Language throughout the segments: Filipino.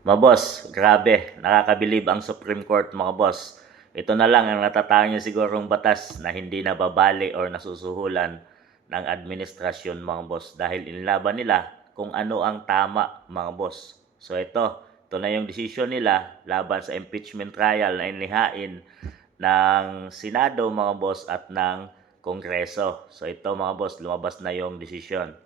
Mga boss, grabe, nakakabilib ang Supreme Court mga boss. Ito na lang ang natatanging sigurong batas na hindi nababali or nasusuhulan ng administrasyon mga boss dahil inlaban nila kung ano ang tama mga boss. So ito na yung desisyon nila laban sa impeachment trial na inihain ng Senado mga boss at ng Kongreso. So ito mga boss, lumabas na yung desisyon.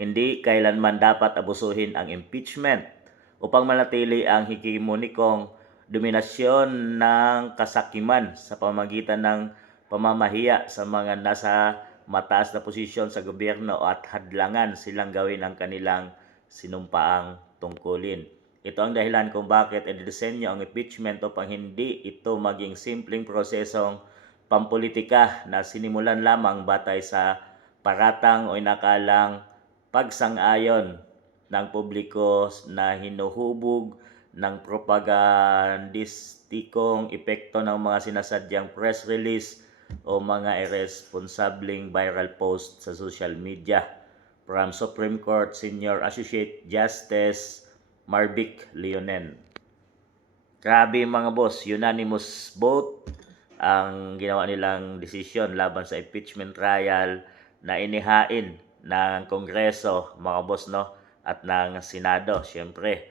Hindi kailanman dapat abusuhin ang impeachment upang manatili ang hegemonikong dominasyon ng kasakiman sa pamamagitan ng pamamahiya sa mga nasa mataas na posisyon sa gobyerno at hadlangan silang gawin ang kanilang sinumpaang tungkulin. Ito ang dahilan kung bakit ididisenyo ang impeachment upang hindi ito maging simpleng prosesong pampolitika na sinimulan lamang batay sa paratang o inakalang pagsang-ayon ng publiko na hinuhubog ng propagandistikong epekto ng mga sinasadyang press release o mga irresponsabling viral post sa social media. From Supreme Court Senior Associate Justice Marvic Leonen. Grabe mga boss, unanimous vote ang ginawa nilang desisyon laban sa impeachment trial na inihain ng Kongreso, mga boss, no? At ng Senado, syempre.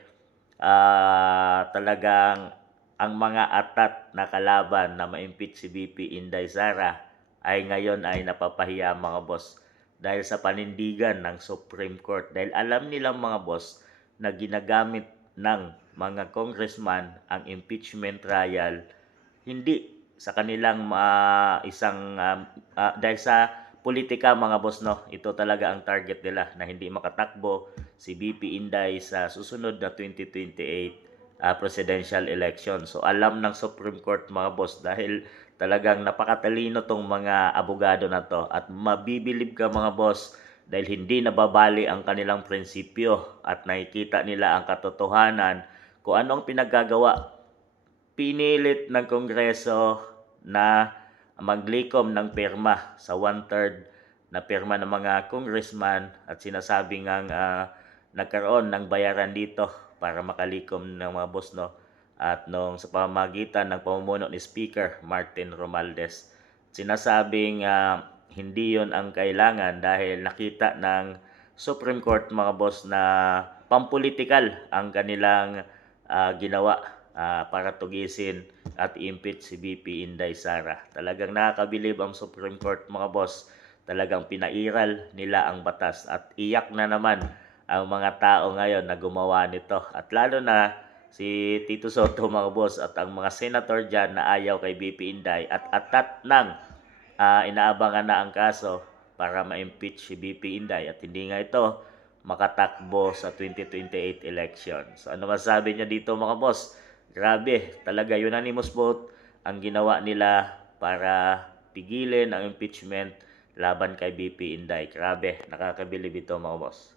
Talagang ang mga atat na kalaban na ma-impeach si VP Inday Sara ay ngayon ay napapahiya mga boss dahil sa panindigan ng Supreme Court. Dahil alam nilang mga boss na ginagamit ng mga congressman ang impeachment trial hindi sa kanilang dahil sa politika mga boss, no, ito talaga ang target nila na hindi makatakbo si BP Inday sa susunod na 2028 presidential election. So alam ng Supreme Court mga boss dahil talagang napakatalino tong mga abogado na to at mabibilib ka mga boss dahil hindi nababali ang kanilang prinsipyo at nakikita nila ang katotohanan kung anong pinaggagawa. Pinilit ng Kongreso na maglikom ng pirma sa one-third na pirma ng mga congressman at sinasabing ang nagkaroon ng bayaran dito para makalikom ng mga boss, no? At nung sa pamamagitan ng pamumuno ni Speaker Martin Romualdez, sinasabing hindi yon ang kailangan dahil nakita ng Supreme Court mga boss na pampolitikal ang kanilang ginawa para tugisin at impeach si VP Inday Sara. Talagang nakakabilib ang Supreme Court mga boss. Talagang pinairal nila ang batas at iyak na naman ang mga tao ngayon na gumawa nito. At lalo na si Tito Soto mga boss at ang mga senator dyan na ayaw kay VP Inday at atat ng inaabangan na ang kaso para ma-impeach si VP Inday at hindi nga ito makatakbo sa 2028 election. So ano masasabi niya dito mga boss? Grabe, talaga unanimous vote ang ginawa nila para pigilin ang impeachment laban kay BP Inday. Grabe, nakakabilib ito mga boss.